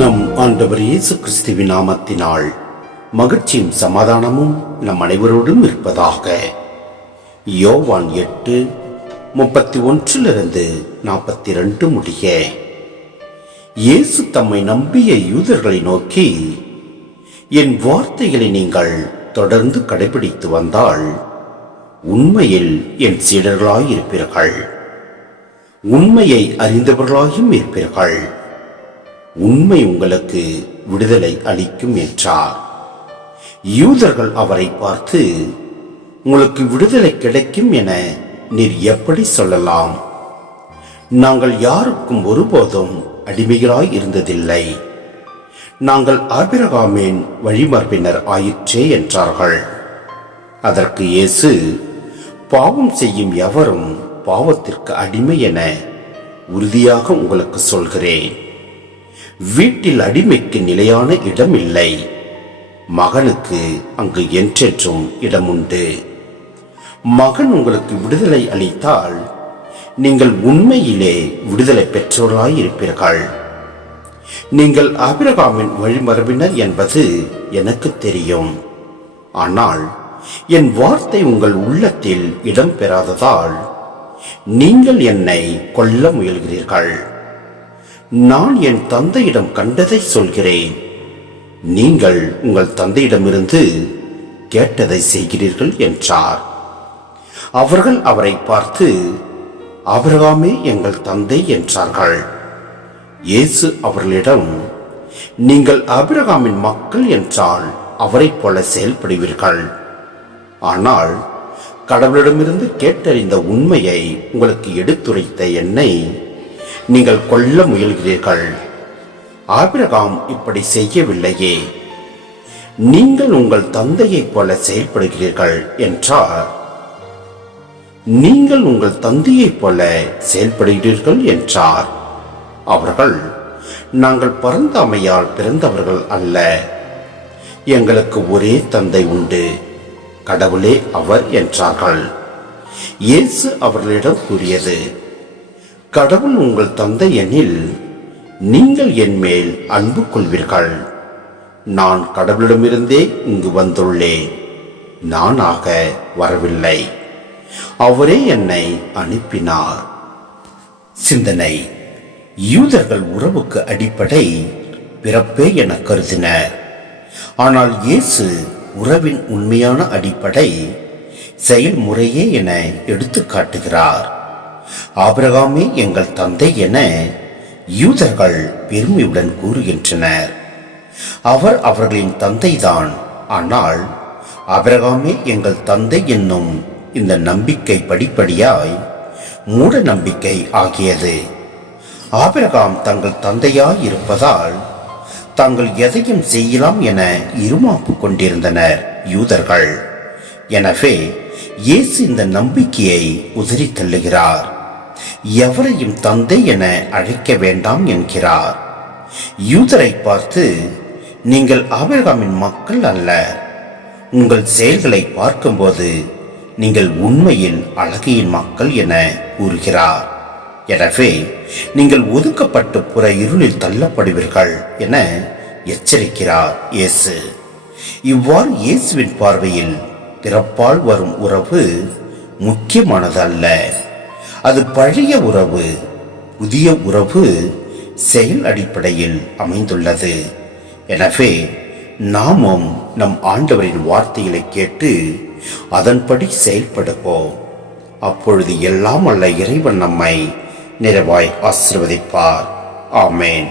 நம் ஆண்டவர் இயேசு கிறிஸ்துவின் நாமத்தினால் மகிழ்ச்சியும் சமாதானமும் நம் அனைவரோடும் இருப்பதாக. யோவான் 8:31-42 முடிய. இயேசு தம்மை நம்பிய யூதர்களை நோக்கி, என் வார்த்தைகளை நீங்கள் தொடர்ந்து கடைபிடித்து வந்தால் உண்மையில் என் சீடர்களாயிருப்பீர்கள், உண்மையை அறிந்தவர்களாயும் இருப்பீர்கள், உண்மை உங்களுக்கு விடுதலை அளிக்கும் என்றார். யூதர்கள் அவரை பார்த்து, உங்களுக்கு விடுதலை கிடைக்கும் என நீர் எப்படி சொல்லலாம்? நாங்கள் யாருக்கும் ஒருபோதும் அடிமைகளாய் இருந்ததில்லை, நாங்கள் ஆபிரகாமின் வழிமரபினர் ஆயிற்றே என்றார்கள். அதற்கு இயேசு, பாவம் செய்யும் எவரும் பாவத்திற்கு அடிமை என உறுதியாக உங்களுக்கு சொல்கிறேன். வீட்டில் அடிமைக்கு நிலையான இடம் இல்லை, மகனுக்கு அங்கு என்றென்றும் இடம் உண்டு. மகன் உங்களுக்கு விடுதலை அளித்தால் நீங்கள் உண்மையிலே விடுதலை பெற்றோர்களாய் இருப்பீர்கள். நீங்கள் ஆபிரகாமின் வழிமரபினர் என்பது எனக்கு தெரியும், ஆனால் என் வார்த்தை உங்கள் உள்ளத்தில் இடம் பெறாததால் நீங்கள் என்னை கொல்ல முயல்கிறீர்கள். நான் என் தந்தையிடம் கண்டதை சொல்கிறேன், நீங்கள் உங்கள் தந்தையிடமிருந்து கேட்டதை செய்கிறீர்கள் என்றார். அவர்கள் அவரை பார்த்து, ஆபிரகாமே எங்கள் தந்தை என்றார்கள். இயேசு அவர்களிடம், நீங்கள் ஆபிரகாமின் மக்கள் என்றால் அவரைப் போல செயல்படுவீர்கள். ஆனால் கடவுளிடமிருந்து கேட்டறிந்த உண்மையை உங்களுக்கு எடுத்துரைத்த என்னை நீங்கள் கொல்ல முயல்கிறீர்கள். ஆபிரகாம் இப்படி செய்யவில்லையே, நீங்கள் உங்கள் தந்தையைப் போல செயல்படுகிறீர்கள் என்றார். நீங்கள் உங்கள் தந்தையைப் போல செயல்படுகிறீர்கள் என்றார். அவர்கள், நாங்கள் பரந்தாமையால் பிறந்தவர்கள் அல்ல, எங்களுக்கு ஒரே தந்தை உண்டு, கடவுளே அவர் என்றார்கள். இயேசு அவர்களிடம் கூறியது, கடவுள் உங்கள் தந்தை எனில் நீங்கள் என் மேல் அன்பு கொள்வீர்கள். நான் கடவுளிடமிருந்தே இங்கு வந்துள்ளேன், நானாக வரவில்லை, அவரே என்னை அனுப்பினார். சிந்தனை. யூதர்கள் உறவுக்கு அடிப்படை பிறப்பே என கருதினர். ஆனால் இயேசு உறவின் உண்மையான அடிப்படை செயல்முறையே என எடுத்து காட்டுகிறார். ஆபிரகாமே எங்கள் தந்தை என யூதர்கள் பெருமையுடன் கூறுகின்றனர். அவர் அவர்களின் தந்தைதான். ஆனால் ஆபிரகாமே எங்கள் தந்தை என்னும் இந்த நம்பிக்கை படிப்படியாய் மூட நம்பிக்கை ஆகியது. ஆபிரகாம் தங்கள் தந்தையாய் இருப்பதால் தாங்கள் எதையும் செய்யலாம் என இருமாப்பு கொண்டிருந்தனர் யூதர்கள். எனவே இயேசு இந்த நம்பிக்கையை உதறி தள்ளுகிறார். எவரையும் தந்தை என அழைக்க வேண்டாம் என்கிறார். யூதரை பார்த்து, நீங்கள் ஆபிரகாமின் மக்கள் அல்ல, உங்கள் செயல்களை பார்க்கும்போது நீங்கள் உண்மையில் அழகியின் மக்கள் என கூறுகிறார். எனவே நீங்கள் ஒதுக்கப்பட்டு புற இருளில் தள்ளப்படுவீர்கள் என எச்சரிக்கிறார் இயேசு. இவ்வாறு இயேசுவின் பார்வையில் பிறப்பால் வரும் உறவு முக்கியமானது அல்ல, அது பழைய உறவு. புதிய உறவு செயல் அடிப்படையில் அமைந்துள்ளது. எனவே நாமும் நம் ஆண்டவரின் வார்த்தைகளை கேட்டு அதன்படி செயல்படுவோம். அப்பொழுது எல்லாம் அல்ல இறைவன் நம்மை நிறைவாய் ஆசீர்வதிப்பார். ஆமேன்.